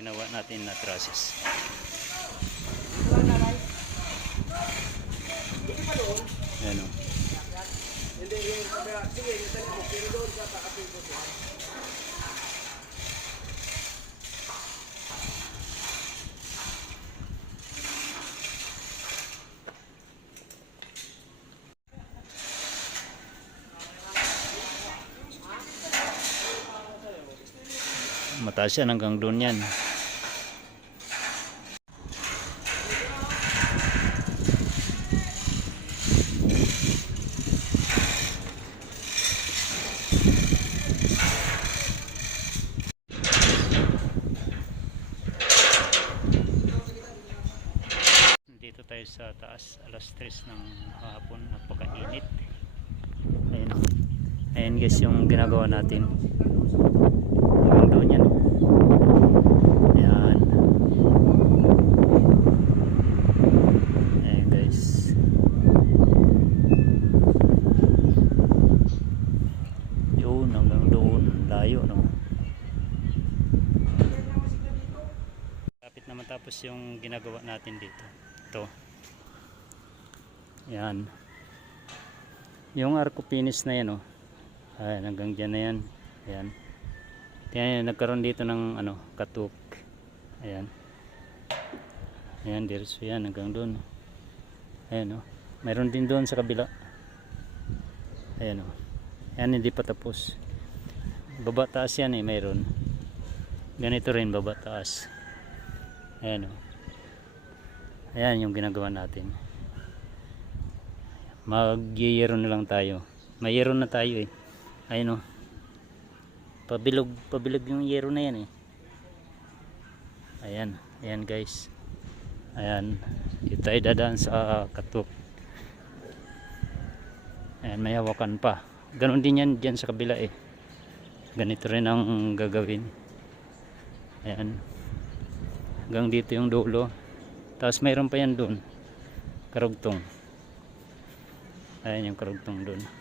ginawa natin na trusses. Ayan o. Mataas yan hanggang doon yan. Dito tayo sa taas, alas 3 ng hapon, napakainit. Ayun. Ayan guys yung ginagawa natin. Hanggang doon yan. Ayan. Ayan guys. Yun, hanggang doon. Layo no. Kapit na matapos yung ginagawa natin dito. Ito. Ayan. Yung arco finish na yan oh. Ayan, hanggang dyan na yan. Ayan. Ayan, nagkaroon dito ng ano, katuk. Ayan. Ayan, diretso yan hanggang doon. Ayan oh. Mayroon din doon sa kabila. Ayan oh. Ayan, hindi pa tapos. Baba taas yan eh, mayroon. Ganito rin, baba taas. Ayan oh. Ayan yung ginagawa natin. Mag-yero na lang tayo. May yero na tayo eh. Ayun oh. Pabilog yung yero na yan eh. Ayan, ayan guys. Ayan, dito tayo dadaan sa katuk. Ayan, may hawakan pa. Ganon din yan dyan sa kabila eh. Ganito rin ang gagawin. Ayan. Hanggang dito yung dulo. Tapos mayroon pa yan doon. Karugtong. Ayan yung karugtong doon.